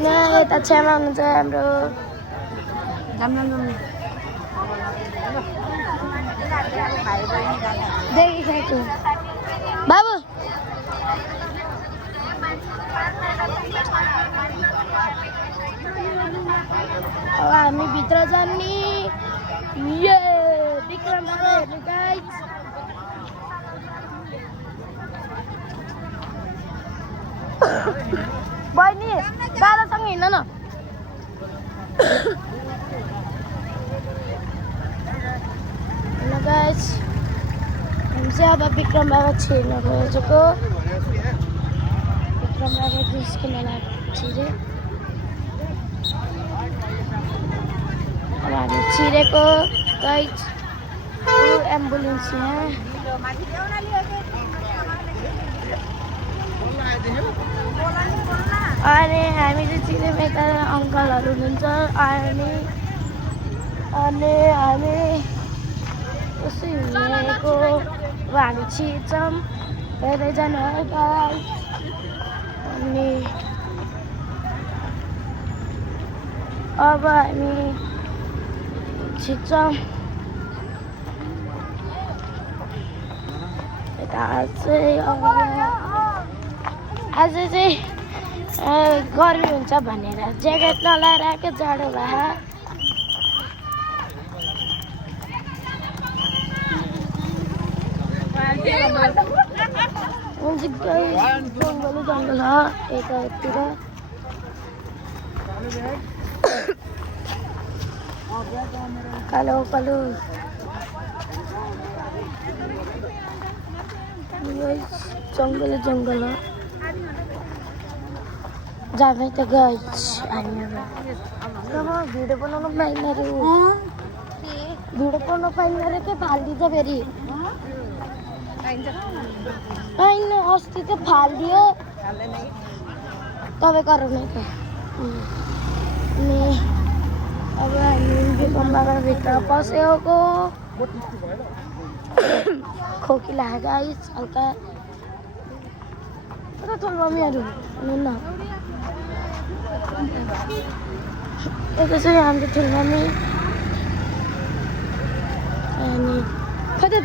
यहाँ यता छेउमा हुनुहुन्छ हाम्रो देखिसक्यो बाबु अब हामी भित्र जाने ये विक्रम बाबा हेर्नु गाइस बहिनी दादासँग हिँड्न न हेलो गाइस हामी चाहिँ अब विक्रम बाबा छिर्न गएको विक्रम बाबा निस्किन छिरे अब हामी छिरेको गाइस एम्बुलेन्स यहाँ अनि हामी चाहिँ चिनेमा यता अङ्कलहरू हुनुहुन्छ अनि हामी उसै हिँडेको अब हामी छिर्छौँ हेर्दैजानु है गाइस अनि अब हामी छिर्छौँ यता चाहिँ अब आज चाहिँ गर्मी हुन्छ भनेर ज्याकेट नलाएर आएको जाडो भए जङ्गल जङ्गल हो यतातिर कालो कालो जङ्गल जङ्गल हो जाने त गाइस हामी अब भिडियो बनाउनु पाइन्न रे भिडियो बनाउनु पाइन्न रे के फालिदिन्छ फेरि होइन अस्ति त फालिदियो तपाईँ गराउने त अनि अब हामी भित्र पसेको खोकी लाग्यो गाइस हल्का तर ठुलो मम्मीहरू हुनुहुन्न यता चाहिँ हाम्रो ठुलो मम्मी अनि खै त